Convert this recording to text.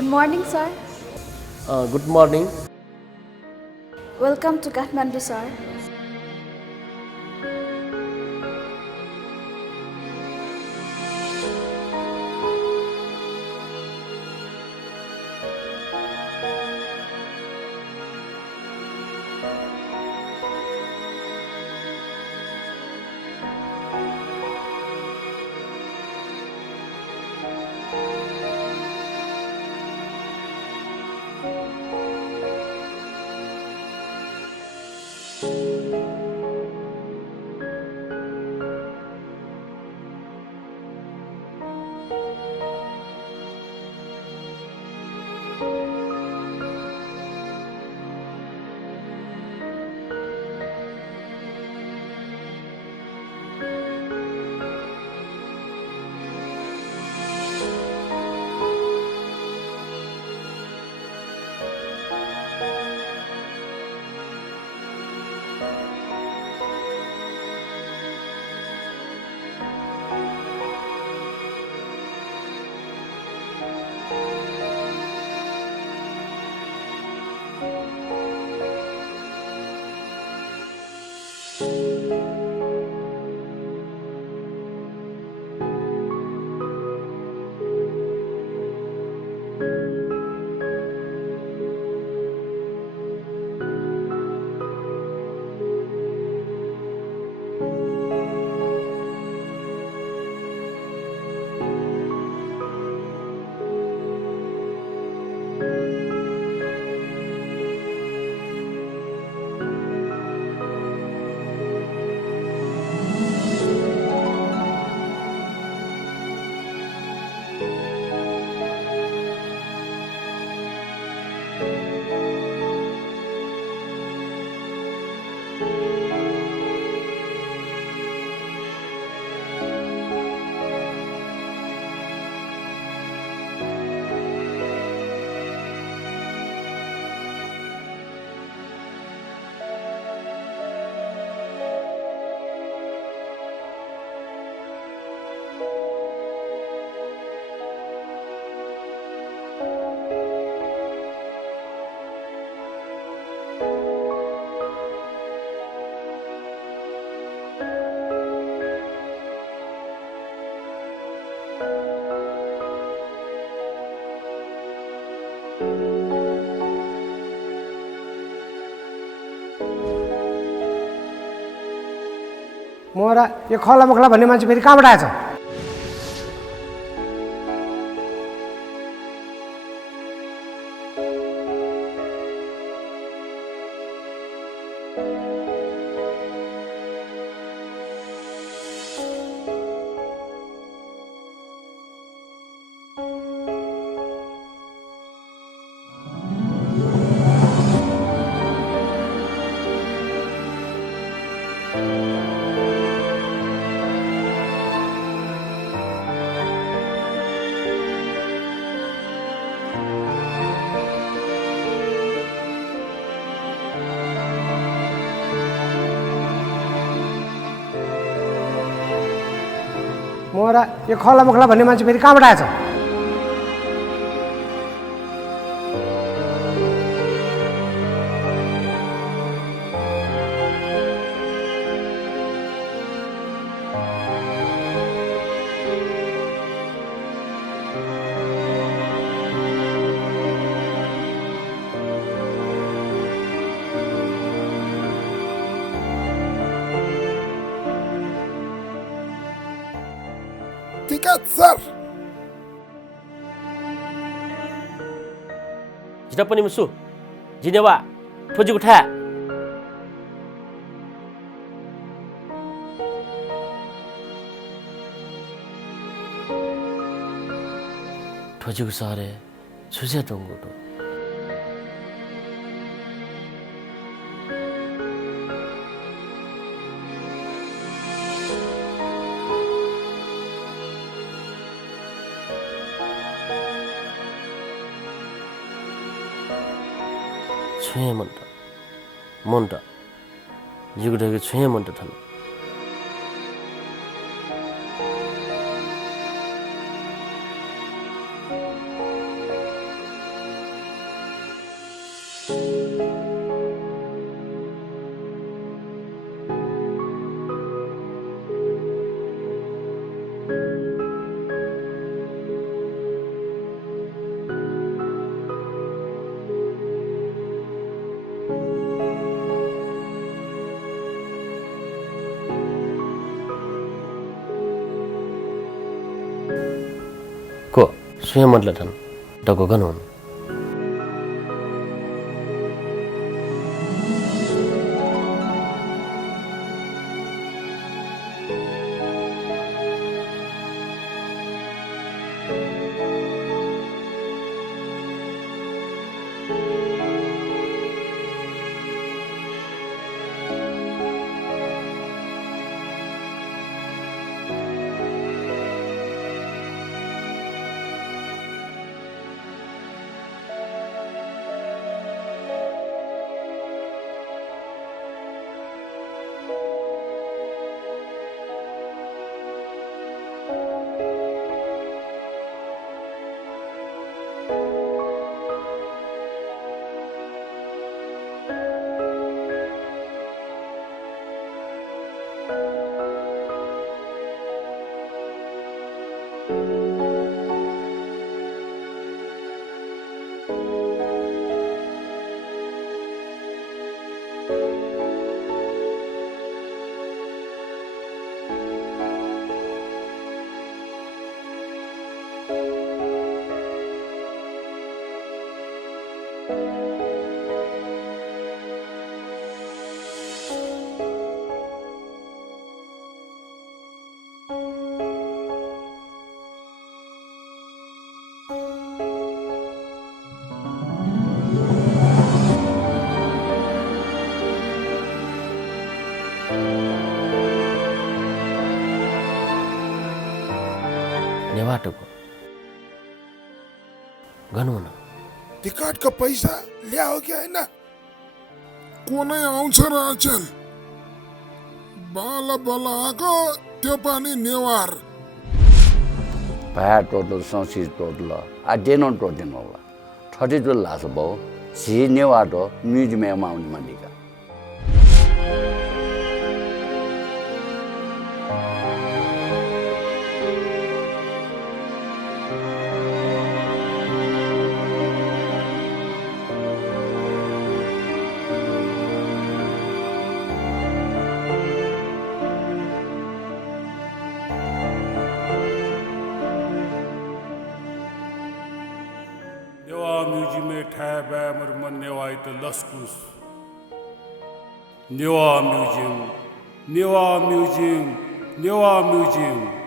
Good morning, sir. Good morning. Welcome to Kathmandu, sir. मोरा यो खला मखला भन्ने मान्छे फेरि कहाँबाट आएछ? मोरा यो खला मखला भन्ने मान्छे फेरि कहाँबाट आएछ? Ticket, sir. Jina pani musuh. Jinewa. Tujuh kutha. Tujuh kusare. Susah tunggu tu. छुए मनटा जुगुडेको छुए मनटा थाहा को सुयमतलं ठन डको गन हुनु नेवाटोको गनु न टिकटको पैसा ल्याओ कि होइन कोनै आउँछ र अचेल बल बल आएको त्यो पनि नेवार भाया टोटल संसी टोटल अडेनो टोटेन होला ठटे जो लास भयो सी नेवाटो म्युजियममा आउने मालिका म्युजियम ठाए बामर मन नेवाई त लस्कुस Newa museum Newa museum Newa museum